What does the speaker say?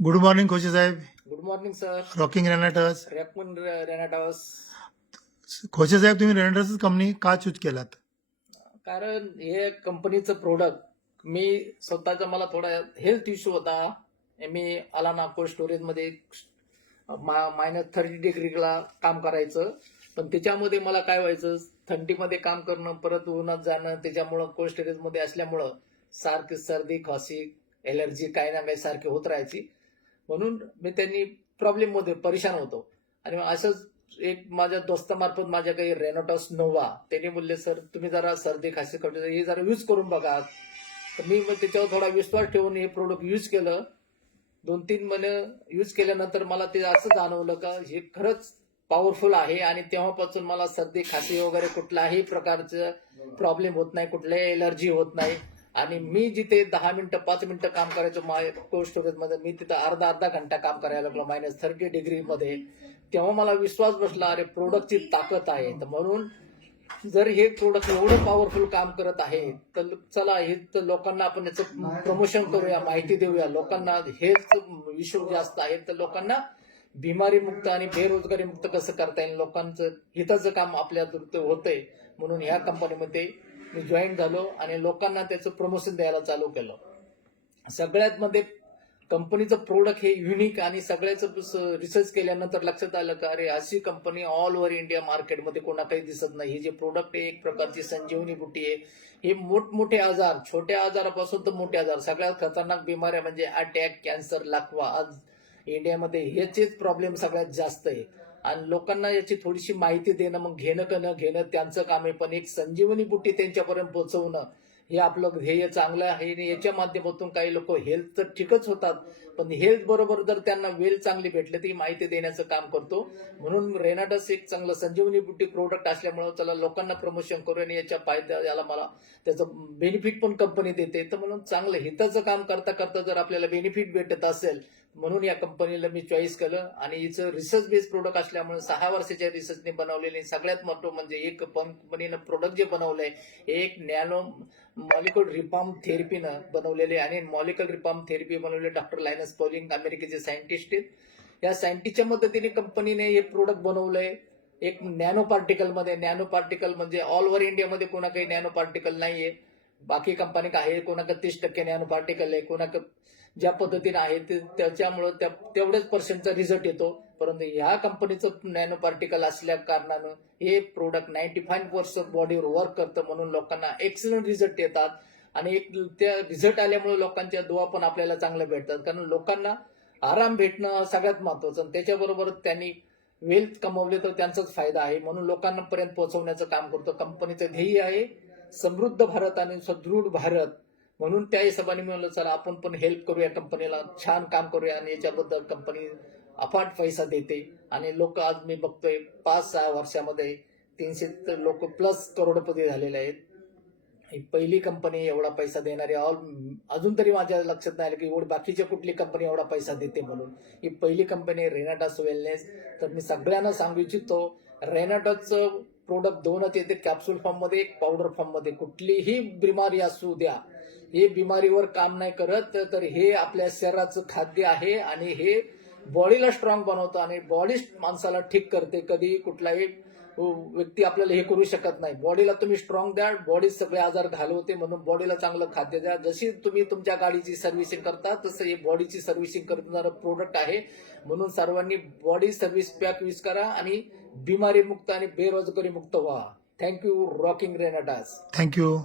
Good morning Khoche साहेब. Good morning sir. रॉकिंग रेनाटर्स. रॅकमन रेनाटॉस. खोचे साहेब, तुम्ही रेनाटर्स कंपनी का चूज केलात? कारण हे कंपनीचं प्रोडक्ट मी स्वतःचा मला थोडा हेल्थ इश्यू होता. मी आला नागपूर स्टोरेजमध्ये -30 डिग्रीला काम करायचं. पण त्याच्यामध्ये मला काय व्हायचं, थंडीमध्ये काम करणं, परत उन्हात जाणं, त्याच्यामुळं कोल्ड स्टोरेजमध्ये असल्यामुळं सारखी सर्दी खासी एलर्जी काही ना काही सारखी होत राहायची. म्हणून मी त्यांनी प्रॉब्लेममध्ये परेशान होतो. आणि मग असंच एक माझ्या दोस्तामार्फत माझ्या काही रेनॉटॉस नोवा त्यांनी बोलले, सर तुम्ही जरा सर्दी खासी खर्च हे जरा यूज करून बघा. तर मी मग त्याच्यावर थोडा विश्वास ठेवून हे प्रोडक्ट यूज केलं. 2-3 महिने यूज केल्यानंतर मला ते असं जाणवलं का हे खरंच पॉवरफुल आहे. आणि तेव्हापासून मला सर्दी खासी वगैरे कुठलाही प्रकारचं प्रॉब्लेम होत नाही, कुठल्याही एलर्जी होत नाही. आणि मी जिथे 10 मिनिटं 5 मिनिटं काम करायचो कोल्ड स्टोरेजमध्ये, मी तिथं अर्धा घंटा काम करायला लागलो -30 डिग्रीमध्ये. तेव्हा मला विश्वास बसला, अरे प्रोडक्टची ताकद आहे. तर म्हणून जर हे प्रोडक्ट एवढं पॉवरफुल काम करत आहे तर चला हे तर लोकांना आपण याचं प्रमोशन करूया, माहिती देऊया. लोकांना हेल्थ इश्यू जास्त आहेत तर लोकांना बिमारी मुक्त आणि बेरोजगारी मुक्त कसं करता येईल, लोकांचं हिताचं काम आपल्या होतंय. म्हणून ह्या कंपनीमध्ये मी जॉईन झालो आणि लोकांना त्याचं प्रमोशन द्यायला चालू केलं. सगळ्यात मध्ये कंपनीचं प्रोडक्ट हे युनिक आणि सगळ्याच रिसर्च केल्यानंतर लक्षात आलं का अरे अशी कंपनी ऑल ओव्हर इंडिया मार्केटमध्ये कोणा काही दिसत नाही. हे जे प्रोडक्ट आहे एक प्रकारची संजीवनी बुटी आहे. हे मोठमोठे आजार, छोट्या आजारापासून तर मोठे आजार, सगळ्यात खतरनाक बिमाऱ्या म्हणजे अटॅक, कॅन्सर, लाखवा, आज इंडियामध्ये ह्याचेच प्रॉब्लेम सगळ्यात जास्त आहे. आणि लोकांना याची थोडीशी माहिती देणं, मग घेणं का न घेणं त्यांचं काम आहे, पण एक संजीवनी बुटी त्यांच्यापर्यंत पोहोचवणं हे आपलं ध्येय चांगलं आहे. आणि याच्या माध्यमातून काही लोक हेल्थ तर ठीकच होतात, पण हेल्थ बरोबर जर त्यांना वेल चांगली भेटली ती माहिती देण्याचं काम करतो. म्हणून रेनाटस एक चांगलं संजीवनी बुटी प्रोडक्ट असल्यामुळे चला लोकांना प्रमोशन करू आणि याच्या फायदा याला मला त्याचं बेनिफिट पण कंपनी देते. तर म्हणून चांगलं हिताचं काम करता करता जर आपल्याला बेनिफिट भेटत असेल म्हणून या कंपनीला मी चॉईस केलं. आणि हिचं रिसर्च बेस्ड प्रोडक्ट असल्यामुळे 6 वर्षाच्या रिसर्चने बनवलेले सगळ्यात मोठं म्हणजे एक कंपनीनं प्रोडक्ट जे बनवलंय एक नॅनो मॉलिक्युलर रिफॉर्म थेरपीनं बनवलेले. आणि मॉलिक्युलर रिफॉर्म थेरपी बनवले डॉक्टर लायनस पॉलिंग, अमेरिकेचे सायंटिस्ट आहेत. या सायंटिस्टच्या मदतीने कंपनीने हे प्रोडक्ट बनवलंय एक नॅनो पार्टिकलमध्ये. नॅनो पार्टिकल म्हणजे ऑल ओव्हर इंडियामध्ये कोणा काही नॅनो पार्टिकल नाहीये. बाकी कंपनी आहे कोणाकडे 30% नॅनो पार्टिकल आहे, कोणाकडे ज्या पद्धतीने आहे त्याच्यामुळे तेवढ्याच पर्सेंटचा रिझल्ट येतो. परंतु ह्या कंपनीचं नॅनो पार्टिकल असल्या कारणानं हे प्रोडक्ट 95% बॉडीवर वर्क करतं. म्हणून लोकांना एक्सलंट रिझल्ट येतात. आणि एक त्या रिझल्ट आल्यामुळे लोकांच्या दुवा पण आपल्याला चांगल्या भेटतात. कारण लोकांना आराम भेटणं सगळ्यात महत्वाचं, त्याच्याबरोबर त्यांनी वेल्थ कमवले तर त्यांचाच फायदा आहे. म्हणून लोकांना पर्यंत पोहोचवण्याचं काम करतो. कंपनीचं ध्येय आहे समृद्ध भारत आणि सदृढ भारत. म्हणून त्या हिशोबाने मी म्हणलं चला आपण पण हेल्प करूया कंपनीला, छान काम करूया. आणि याच्याबद्दल कंपनी अफाट पैसा देते. आणि लोक आज मी बघतोय 5-6 वर्षामध्ये 300 लोक प्लस करोडपती झालेले आहेत. ही पहिली कंपनी एवढा पैसा देणारी अजून तरी माझ्या लक्षात नाही आलं की एवढी बाकीच्या कुठली कंपनी एवढा पैसा देते म्हणून. ही पहिली कंपनी रेनाटस वेलनेस. तर मी सगळ्यांना सांगू इच्छितो रेनाटसचं प्रोडक्ट 2च येते, कॅप्सूल फॉर्म मध्ये एक पावडर फॉर्म मध्ये. कुठलीही बिमारी असू द्या हे बिमारीवर काम नाही करत, तर हे आपल्या शरीराचं खाद्य आहे आणि हे बॉडीला स्ट्रॉंग बनवतं आणि बॉडी माणसाला ठीक करते. कधी कुठलाही व्यक्ती आपल्याला हे करू शकत नाही. बॉडीला तुम्ही स्ट्रॉंग द्या, बॉडी सगळे आजार घालवते. म्हणून बॉडीला चांगलं खाद्य द्या. जशी तुम्ही तुमच्या गाडीची सर्व्हिसिंग करता तसं हे बॉडीची सर्व्हिसिंग करणारं प्रोडक्ट आहे. म्हणून सर्वांनी बॉडी सर्व्हिस पॅक यूज करा आणि बिमारी मुक्त आणि बेरोजगारी मुक्त व्हा. थँक्यू. रॉकिंग रेनाटास. थँक्यू.